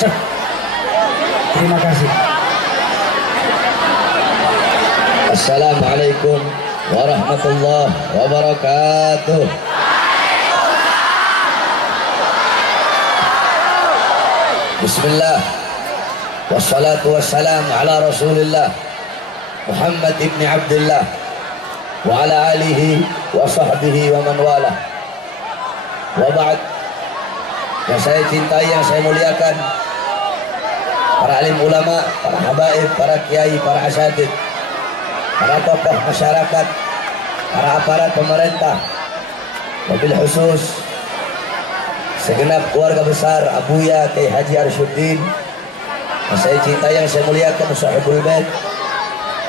Terima kasih. Assalamualaikum warahmatullahi wabarakatuh. Bismillah. Wassalatu wassalam ala Rasulillah Muhammad ibn Abdullah wa ala alihi wa sahbihi wa man wala. Wa ba'd. Yang saya cintai, yang saya muliakan, para alim ulama, para habaib, para kiai, para asatid, para tokoh masyarakat, para aparat pemerintah, wabil khusus segenap keluarga besar Abuya Kiai Haji Arsyuddin, yang saya cintai, yang saya muliakan, Sahibul Bait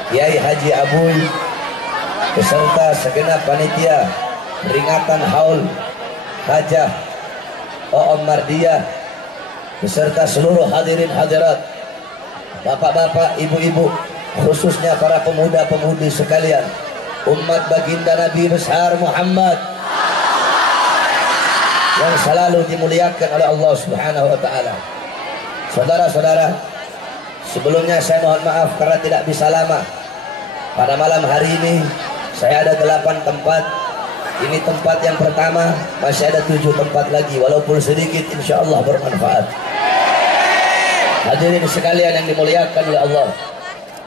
Kiai Haji Abuy, beserta segenap panitia peringatan haul Hajah Om Mardiyah, beserta seluruh hadirin hadirat, bapak-bapak, ibu-ibu, khususnya para pemuda-pemudi sekalian, umat baginda Nabi besar Muhammad yang selalu dimuliakan oleh Allah Subhanahu wa taala. Saudara-saudara, sebelumnya saya mohon maaf karena tidak bisa lama. Pada malam hari ini saya ada 8 tempat. Ini tempat yang pertama, masih ada 7 tempat lagi, walaupun sedikit, insya Allah bermanfaat. Hadirin sekalian yang dimuliakan oleh Allah,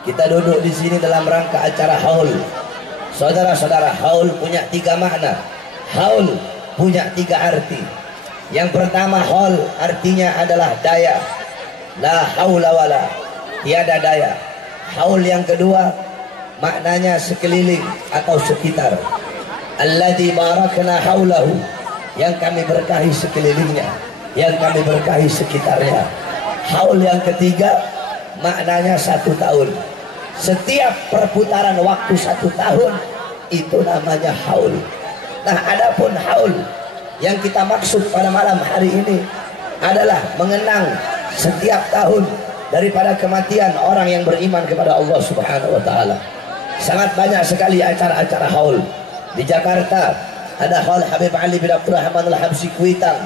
kita duduk di sini dalam rangka acara haul. Saudara-saudara, haul punya 3 makna. Haul punya 3 arti. Yang pertama, haul artinya adalah daya. La haula wala, tiada daya. Haul yang kedua maknanya sekeliling atau sekitar. Alladzi barakna haulahu, yang kami berkahi sekelilingnya, yang kami berkahi sekitarnya. Haul yang ketiga maknanya 1 tahun. Setiap perputaran waktu 1 tahun itu namanya haul. Nah, adapun haul yang kita maksud pada malam hari ini adalah mengenang setiap tahun daripada kematian orang yang beriman kepada Allah Subhanahu wa taala. Sangat banyak sekali acara-acara haul. Di Jakarta ada haul Habib Ali bin Abdurrahman Al-Habsyi Kuitang,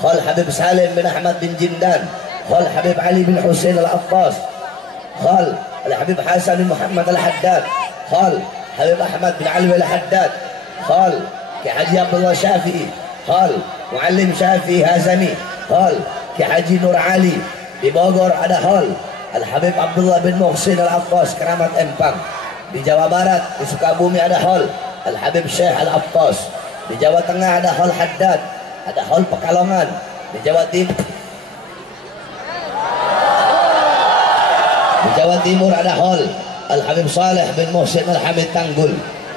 haul Habib Salim bin Ahmad bin Jindan, haul Habib Ali bin Husain Al-Attas, haul Habib Hasan bin Muhammad Al-Haddad, haul Habib Ahmad bin Ali Al-Haddad, haul Kiai Haji Abdullah Syafi'i, haul Muallim Syafi'i Hazami, haul Kiai Haji Nur Ali. Di Bogor ada haul Al-Habib Abdullah bin Muhsin Al-Attas Keramat Empang. Di Jawa Barat, di Sukabumi ada haul Al-Habib Syekh Al-Attas. Di Jawa Tengah ada haul Haddad, ada haul Pekalongan. Di Jawa Timur ada haul Al-Habib Saleh bin Muhsin Al-Hamid Tanggul,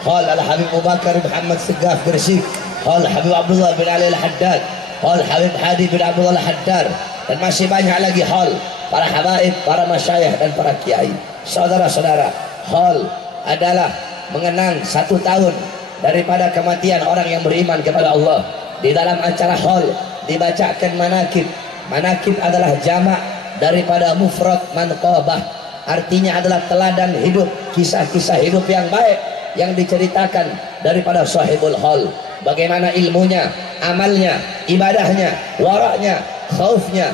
haul Al-Habib Abu Bakar Muhammad Segaf Gresik, haul Habib Abdullah bin Ali Al-Haddad, haul Habib Hadi bin Abdullah Al-Haddar, dan masih banyak lagi haul para habaib, para masyayikh dan para kiai. Saudara-saudara, haul adalah mengenang 1 tahun daripada kematian orang yang beriman kepada Allah. Di dalam acara haul dibacakan manakib. Manakib adalah jamak daripada mufrad manqabah, artinya adalah teladan hidup, kisah-kisah hidup yang baik yang diceritakan daripada sahibul haul. Bagaimana ilmunya, amalnya, ibadahnya, waraknya, khaufnya,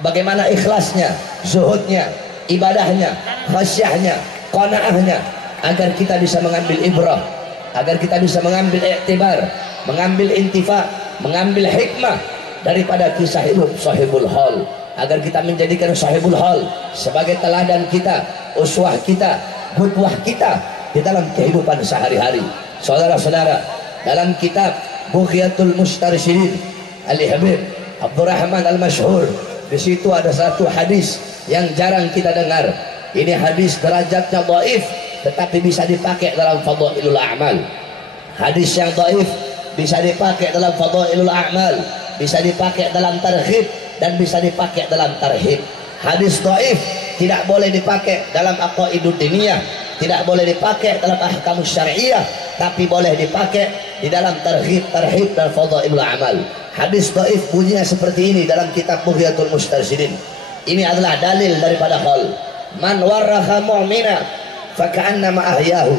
bagaimana ikhlasnya, zuhudnya, ibadahnya, khasyahnya, qanaahnya, agar kita bisa mengambil ibrah, agar kita bisa mengambil iktibar, mengambil intifa, mengambil hikmah daripada kisah hidup sahibul haul, agar kita menjadikan sahibul haul sebagai teladan kita, uswah kita, qudwah kita di dalam kehidupan sehari-hari. Saudara-saudara, dalam kitab Bughiyatul Mustarsyidin Al-Habib Abdurrahman Al-Masyhur, di situ ada 1 hadis yang jarang kita dengar. Ini hadis derajatnya dhaif, tetapi bisa dipakai dalam fadhailul a'mal. Hadis yang dhaif bisa dipakai dalam fadhailul a'mal, bisa dipakai dalam targhib, dan bisa dipakai dalam tarhib. Hadis dhaif tidak boleh dipakai dalam aqaidud diniyah, tidak boleh dipakai dalam ahkamus syariah, tapi boleh dipakai di dalam targhib, tarhib, dan fadhailul a'mal. Hadis dhaif bunyinya seperti ini dalam kitab Bughiyatul Mustarsyidin. Ini adalah dalil daripada haul. Man warraha mu'mina faka'annama ahyahu,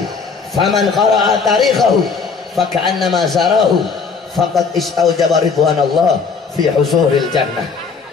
faman qara'a tarikhahu faka'annama zarahu, faqad istaujaba ridwanallah fi huzuril jannah.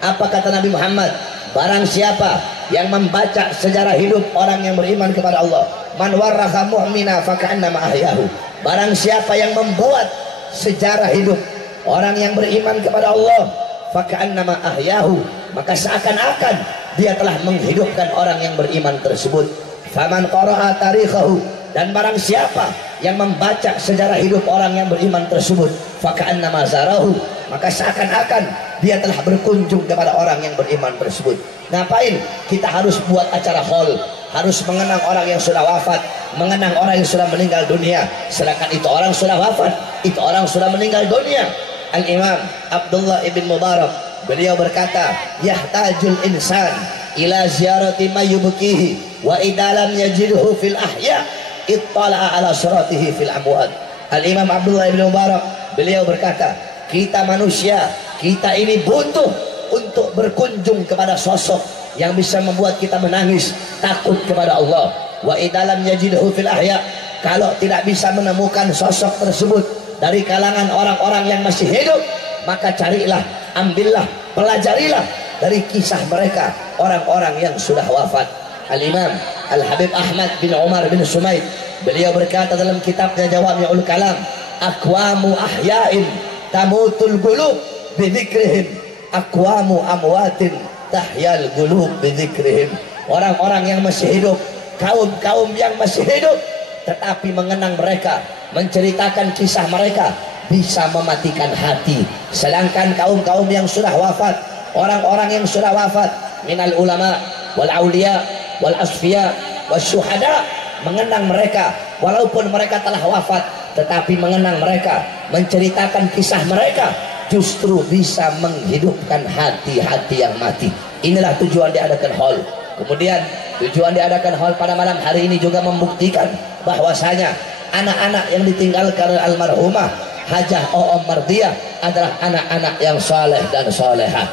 Apa kata Nabi Muhammad? Barang siapa yang membaca sejarah hidup orang yang beriman kepada Allah, man warraka mu'mina faka'annama ahyahu. Barang siapa yang membuat sejarah hidup orang yang beriman kepada Allah, faka'annama ahyahu, maka seakan-akan dia telah menghidupkan orang yang beriman tersebut. Faman qara'a tarikhahu, dan barang siapa yang membaca sejarah hidup orang yang beriman tersebut, faka'annama zarahu, maka seakan-akan dia telah berkunjung kepada orang yang beriman tersebut. Ngapain kita harus buat acara hall, harus mengenang orang yang sudah wafat, mengenang orang yang sudah meninggal dunia, sedangkan itu orang sudah wafat, itu orang sudah meninggal dunia. Al-Imam Abdullah ibn Mubarak, beliau berkata, yahtajul insan ila ziyarati mayyubkihi wa idalam yajidhu fil ahya ittala'a ala suratihi fil amwat. Al-Imam Abdullah ibn Mubarak, beliau berkata, kita manusia, kita ini butuh untuk berkunjung kepada sosok yang bisa membuat kita menangis, takut kepada Allah. Wa idalam yajidhu fil ahya, kalau tidak bisa menemukan sosok tersebut dari kalangan orang-orang yang masih hidup, maka carilah, ambillah, pelajarilah dari kisah mereka, orang-orang yang sudah wafat. Al-Imam Al-Habib Ahmad bin Umar bin Sumaid, beliau berkata dalam kitabnya Jawami'ul Kalam, aqwamu ahya'in tamutul qulub bidzikrihim, aqwamu amwatin tahyal qulub bidzikrihim. Orang-orang yang masih hidup, kaum-kaum yang masih hidup tetapi mengenang mereka, menceritakan kisah mereka, bisa mematikan hati. Sedangkan kaum-kaum yang sudah wafat, orang-orang yang sudah wafat, minal ulama wal aulia wal asfiya wal syuhada, mengenang mereka walaupun mereka telah wafat, tetapi mengenang mereka, menceritakan kisah mereka, justru bisa menghidupkan hati-hati yang mati. Inilah tujuan diadakan hall. Kemudian tujuan diadakan hall pada malam hari ini juga membuktikan bahwasanya anak-anak yang ditinggalkan almarhumah Hajah O'om Mardiah adalah anak-anak yang saleh dan salehah.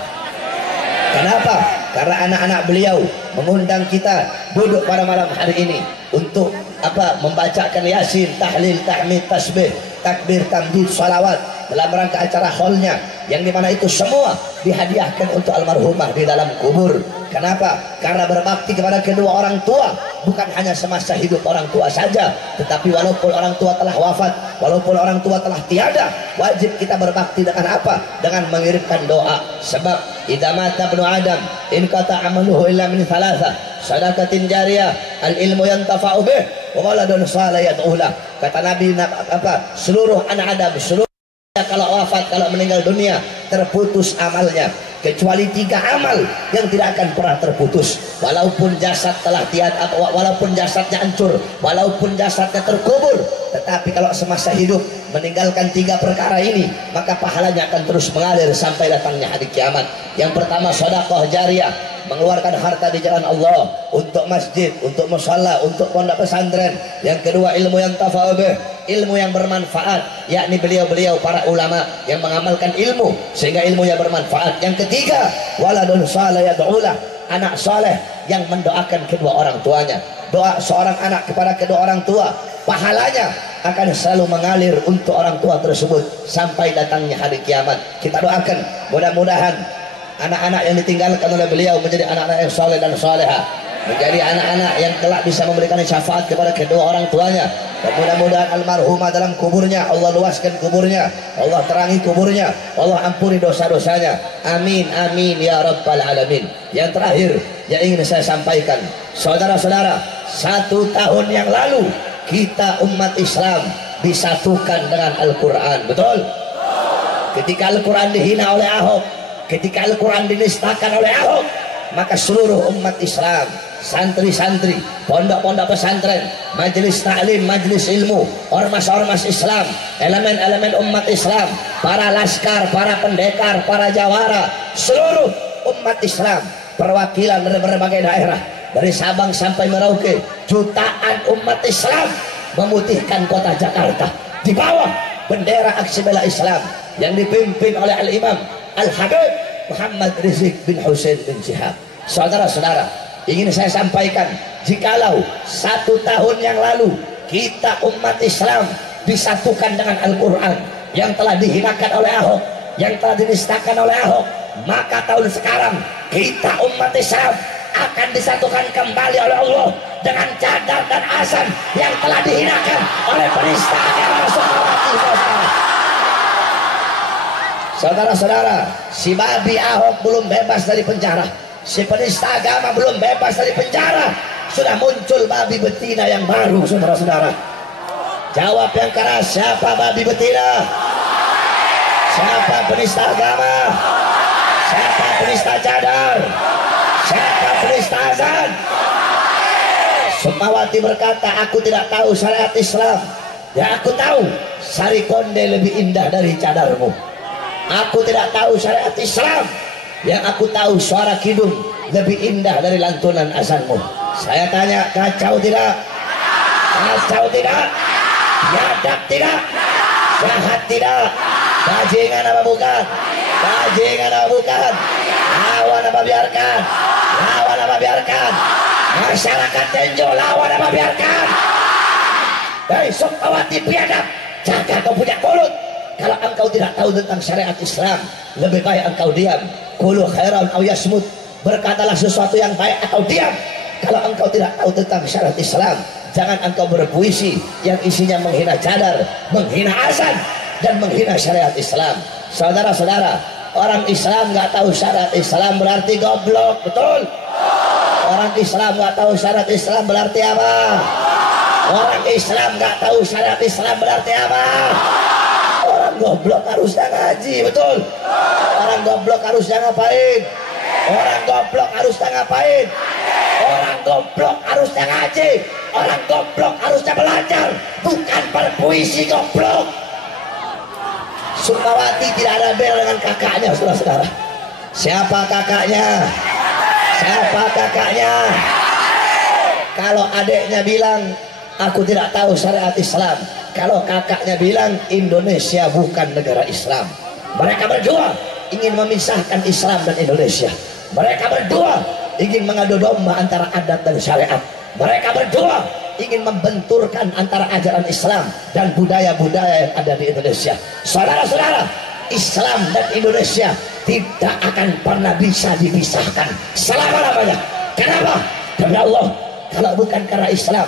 Kenapa? Karena anak-anak beliau mengundang kita duduk pada malam hari ini untuk apa? Membacakan Yasin, tahlil, tahmid, tasbih, takbir, tamjid, salawat dalam rangka acara hallnya, yang dimana itu semua dihadiahkan untuk almarhumah di dalam kubur. Kenapa? Karena berbakti kepada kedua orang tua bukan hanya semasa hidup orang tua saja, tetapi walaupun orang tua telah wafat, walaupun orang tua telah tiada, wajib kita berbakti dengan apa? Dengan mengirimkan doa. Sebab idza mata ibnu adam in qata amaluhu illa min thalatha, sadaqatin jariyah, al ilmu yantafa'u bih, wa waladun salih yad'u lah. Kata Nabi apa? Seluruh anak Adam, seluruh kalau wafat, kalau meninggal dunia, terputus amalnya, kecuali 3 amal yang tidak akan pernah terputus. Walaupun jasad telah tiada, walaupun jasadnya hancur, walaupun jasadnya terkubur, tetapi kalau semasa hidup meninggalkan 3 perkara ini, maka pahalanya akan terus mengalir sampai datangnya hari kiamat. Yang pertama, sedekah jariyah, mengeluarkan harta di jalan Allah untuk masjid, untuk musalla, untuk pondok pesantren. Yang kedua, ilmu yang tafa'ubih, ilmu yang bermanfaat, yakni beliau-beliau para ulama yang mengamalkan ilmu sehingga ilmunya bermanfaat. Yang ketiga, waladun saleh yad'ulah, anak saleh yang mendoakan kedua orang tuanya. Doa seorang anak kepada kedua orang tua, pahalanya akan selalu mengalir untuk orang tua tersebut sampai datangnya hari kiamat. Kita doakan mudah-mudahan anak-anak yang ditinggalkan oleh beliau menjadi anak-anak yang saleh dan salehah, menjadi anak-anak yang kelak bisa memberikan syafaat kepada kedua orang tuanya. Dan mudah-mudahan almarhumah dalam kuburnya Allah luaskan kuburnya, Allah terangi kuburnya, Allah ampuni dosa-dosanya. Amin amin ya rabbal alamin. Yang terakhir yang ingin saya sampaikan, saudara-saudara, 1 tahun yang lalu kita umat Islam disatukan dengan Al-Quran, betul? Ketika Al-Quran dihina oleh Ahok, ketika Al-Quran dinistakan oleh Ahok, maka seluruh umat Islam, santri-santri, pondok-pondok pesantren, majelis taklim, majelis ilmu, ormas-ormas Islam, elemen-elemen umat Islam, para laskar, para pendekar, para jawara, seluruh umat Islam, perwakilan dari berbagai daerah, dari Sabang sampai Merauke, jutaan umat Islam memutihkan kota Jakarta di bawah bendera aksi bela Islam yang dipimpin oleh Al-Imam Al-Habib Muhammad Rizik bin Hussein bin Syihab. Saudara-saudara, ingin saya sampaikan, jikalau 1 tahun yang lalu kita umat Islam disatukan dengan Al-Quran yang telah dihinakan oleh Ahok, yang telah dinistakan oleh Ahok, maka tahun sekarang kita umat Islam akan disatukan kembali oleh Allah dengan cadar dan azan yang telah dihinakan oleh penista agama Sukmawati. Saudara-saudara, si babi Ahok belum bebas dari penjara, si penista agama belum bebas dari penjara, sudah muncul babi betina yang baru. Saudara-saudara, jawab yang keras, siapa babi betina? Siapa penista agama? Siapa penista cadar? Siapa penista azan? Sukmawati berkata, aku tidak tahu syariat Islam. Ya, aku tahu sari konde lebih indah dari cadarmu. Aku tidak tahu syariat Islam. Yang aku tahu suara kidung lebih indah dari lantunan azanmu. Saya tanya, kacau tidak? Kacau tidak? Biadab tidak? Jahat tidak? Bajingan apa bukan? Bajingan apa bukan? Lawan apa biarkan? Lawan apa biarkan? Masyarakat Tenjo lawan apa biarkan? Hei Sukmawati biadab, jaga kau punya mulut. Kalau engkau tidak tahu tentang syariat Islam, lebih baik engkau diam. Qulu khairan aw yasmut, berkatalah sesuatu yang baik atau diam. Kalau engkau tidak tahu tentang syariat Islam, jangan engkau berpuisi yang isinya menghina cadar, menghina azan, dan menghina syariat Islam. Saudara-saudara, orang Islam nggak tahu syariat Islam berarti goblok, betul? Orang Islam nggak tahu syariat Islam berarti apa? Orang Islam nggak tahu syariat Islam berarti apa? Orang goblok harusnya ngaji, betul? Orang goblok harusnya ngapain? Orang goblok harusnya ngapain? Orang goblok harusnya ngaji. Orang goblok harusnya belajar, bukan berpuisi goblok. Sukmawati tidak ada bel dengan kakaknya, saudara-saudara. Siapa kakaknya? Siapa kakaknya? Kalau adiknya bilang, aku tidak tahu syariat Islam. Kalau kakaknya bilang, Indonesia bukan negara Islam. Mereka berdua ingin memisahkan Islam dan Indonesia. Mereka berdua ingin mengadu domba antara adat dan syariat. Mereka berdua ingin membenturkan antara ajaran Islam dan budaya-budaya yang ada di Indonesia. Saudara-saudara, Islam dan Indonesia tidak akan pernah bisa dipisahkan selama-lamanya. Kenapa? Demi Allah, kalau bukan karena Islam,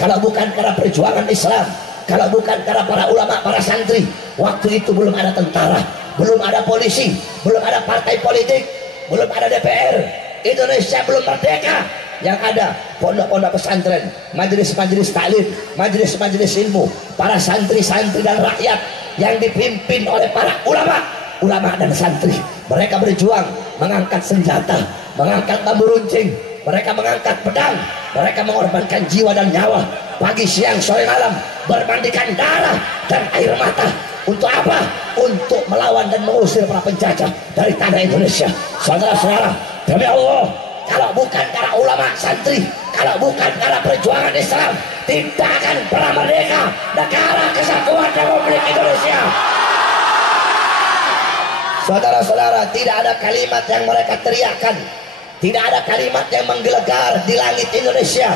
kalau bukan karena perjuangan Islam, kalau bukan karena para ulama, para santri, waktu itu belum ada tentara, belum ada polisi, belum ada partai politik, belum ada DPR, Indonesia belum merdeka. Yang ada pondok-pondok pesantren, majelis-majelis taklim, majelis-majelis ilmu, para santri-santri dan rakyat yang dipimpin oleh para ulama dan santri. Mereka berjuang mengangkat senjata, mengangkat bambu runcing, mereka mengangkat pedang, mereka mengorbankan jiwa dan nyawa, pagi, siang, sore, malam, bermandikan darah dan air mata. Untuk apa? Untuk melawan dan mengusir para penjajah dari tanah Indonesia. Saudara-saudara, demi Allah, kalau bukan karena ulama santri, kalau bukan karena perjuangan Islam, tidak akan pernah merdeka negara kesatuan Republik Indonesia. Saudara-saudara, tidak ada kalimat yang mereka teriakkan, tidak ada kalimat yang menggelegar di langit Indonesia,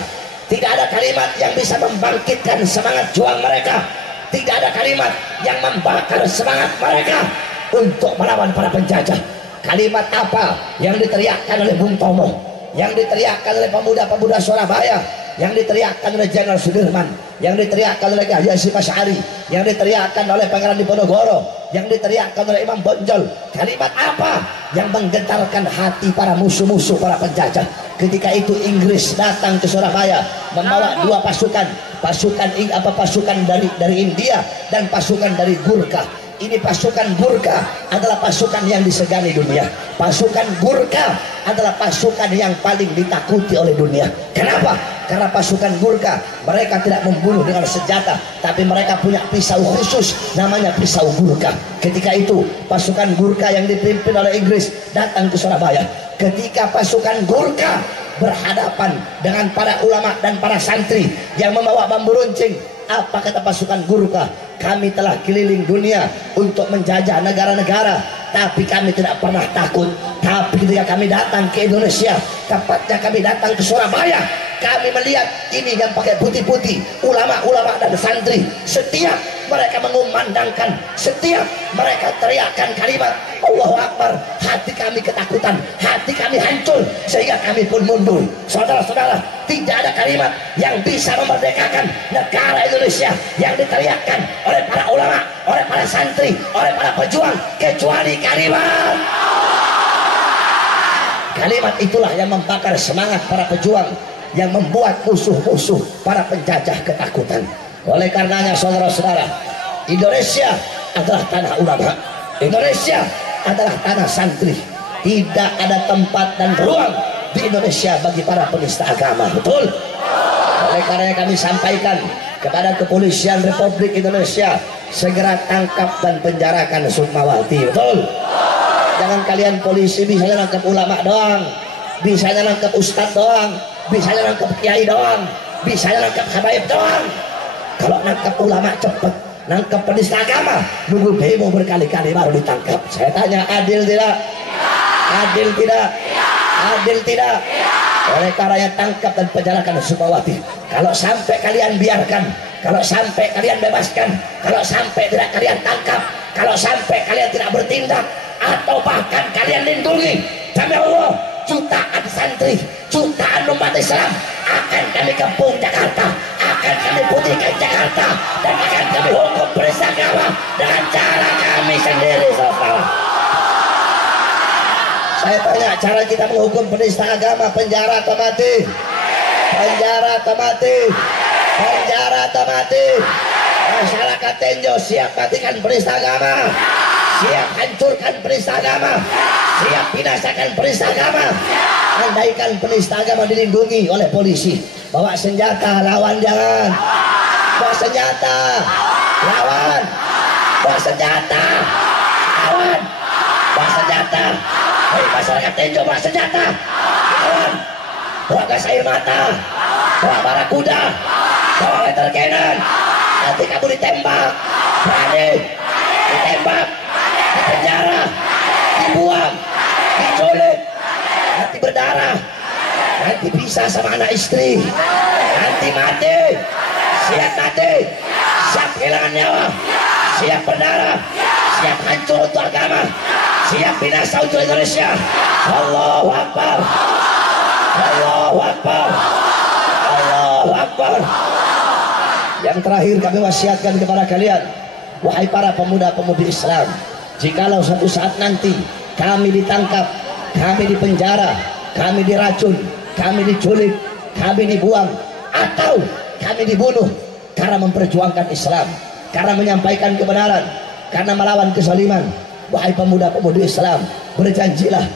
tidak ada kalimat yang bisa membangkitkan semangat juang mereka, tidak ada kalimat yang membakar semangat mereka untuk melawan para penjajah. Kalimat apa yang diteriakkan oleh Bung Tomo, yang diteriakkan oleh pemuda-pemuda Surabaya, yang diteriakkan oleh Jenderal Sudirman, yang diteriakkan oleh Haji Hasyim Asy'ari, yang diteriakkan oleh Pangeran Diponegoro, yang diteriakkan oleh Imam Bonjol? Kalimat apa yang menggetarkan hati para musuh-musuh, para penjajah? Ketika itu Inggris datang ke Surabaya membawa dua pasukan dari India dan pasukan dari Gurkha. Ini pasukan Gurkha adalah pasukan yang disegani dunia. Pasukan Gurkha adalah pasukan yang paling ditakuti oleh dunia. Kenapa? Karena pasukan Gurkha, mereka tidak membunuh dengan senjata, tapi mereka punya pisau khusus, namanya pisau Gurkha. Ketika itu pasukan Gurkha yang dipimpin oleh Inggris datang ke Surabaya. Ketika pasukan Gurkha berhadapan dengan para ulama dan para santri yang membawa bambu runcing, apa kata pasukan Gurkha? Kami telah keliling dunia untuk menjajah negara-negara, tapi kami tidak pernah takut. Tapi ketika kami datang ke Indonesia, tepatnya kami datang ke Surabaya, kami melihat ini yang pakai putih-putih, ulama-ulama dan santri. Setiap mereka mengumandangkan, setiap mereka teriakkan kalimat Allahu Akbar, hati kami ketakutan, hati kami hancur, sehingga kami pun mundur. Saudara-saudara, tidak ada kalimat yang bisa memerdekakan negara Indonesia yang diteriakkan oleh para ulama, oleh para santri, oleh para pejuang, kecuali kalimat. Kalimat itulah yang membakar semangat para pejuang, yang membuat musuh-musuh para penjajah ketakutan. Oleh karenanya saudara-saudara, Indonesia adalah tanah ulama, Indonesia adalah tanah santri. Tidak ada tempat dan ruang di Indonesia bagi para penista agama. Betul? Oleh karenanya kami sampaikan kepada kepolisian Republik Indonesia, segera tangkap dan penjarakan Sukmawati. Betul? Jangan kalian polisi bisanya nangkep ulama doang, bisanya nangkep ustadz doang, bisanya nangkep kiai doang, bisanya nangkep habaib doang. Kalau nangkep ulama cepet, nangkep penista agama nunggu demo berkali-kali baru ditangkap. Saya tanya, adil tidak? Adil tidak? Adil tidak? Oleh karenanya tangkap dan penjarakan Sukmawati. Kalau sampai kalian biarkan, kalau sampai kalian bebaskan, kalau sampai tidak kalian tangkap, kalau sampai kalian tidak bertindak, atau bahkan kalian lindungi, demi Allah, jutaan santri, jutaan umat Islam akan kami kepung Jakarta, akan kami putihkan Jakarta, dan akan kami hukum penista agama dengan cara kami sendiri. Saudara, saya tanya, cara kita menghukum penista agama, penjara atau mati? Penjara atau mati? Penjara atau mati? Masyarakat Tenjo siap matikan penista agama, siap hancurkan penista agama, siap binasakan penista agama. Andaikan penista agama dilindungi oleh polisi, bawa senjata, lawan jangan. Bawa senjata, lawan. Bawa senjata, lawan. Bawa senjata. Hei masyarakat Tenjo, bawa senjata, lawan. Bawa gas air mata, bawa barakuda, bawa water cannon. Nanti kamu ditembak, berani ditembak, di penjara, dibuang, diculik, nanti berdarah, nanti pisah sama anak istri, nanti mati, siap mati, siap kehilangan nyawa, siap berdarah, siap hancur untuk agama, siap binasa untuk Indonesia. Allahu Akbar, Allahu Akbar, Allahu Akbar. Yang terakhir kami wasiatkan kepada kalian, wahai para pemuda-pemudi Islam, jikalau suatu saat nanti kami ditangkap, kami dipenjara, kami diracun, kami diculik, kami dibuang, atau kami dibunuh karena memperjuangkan Islam, karena menyampaikan kebenaran, karena melawan kezaliman, wahai pemuda-pemudi Islam, berjanjilah,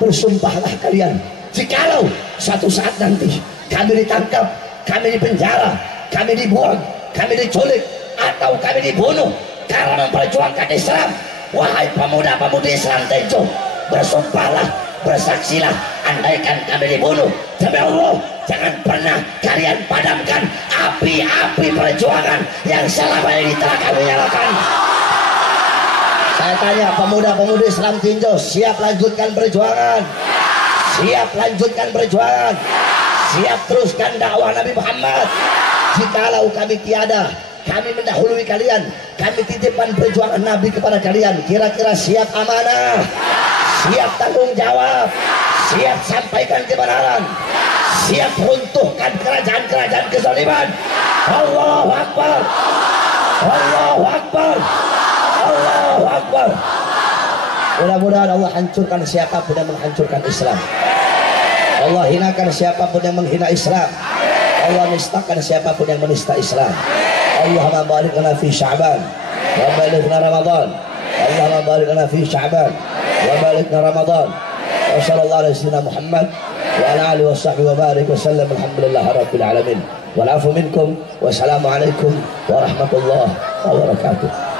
bersumpahlah kalian, jikalau suatu saat nanti kami ditangkap, kami dipenjara, kami dibuang, kami diculik, atau kami dibunuh karena memperjuangkan Islam, wahai pemuda-pemudi Islam Tenjo, bersumpahlah, bersaksilah, andaikan kami dibunuh, demi Allah, jangan pernah kalian padamkan api-api perjuangan yang selama ini telah kami nyalakan. Saya tanya, pemuda-pemudi Islam Tenjo, siap lanjutkan perjuangan? Siap lanjutkan perjuangan? Siap teruskan dakwah Nabi Muhammad? Jikalau kami tiada, kami mendahului kalian, kami titipkan perjuangan Nabi kepada kalian, kira-kira siap amanah, siap tanggung jawab, siap sampaikan kebenaran, siap runtuhkan kerajaan-kerajaan kezaliman? Allahu Akbar, Allahu Akbar, Allahu Akbar. Mudah-mudahan Allah hancurkan siapapun yang menghancurkan Islam, Allah hinakan siapapun yang menghina Islam, Allah nistakan siapapun yang menista Islam. Allahumma barik lana fi Sya'ban wa balighna Ramadan. Allahumma barik lana fi Sya'ban wa balighna Ramadan. Wa sallallahu alaihi wasallam Muhammad wa ala alihi wa sahbihi wa barik wa sallam. Alhamdulillahi rabbil alamin. Wal afu minkum. Wassalamu alaikum warahmatullahi wabarakatuh.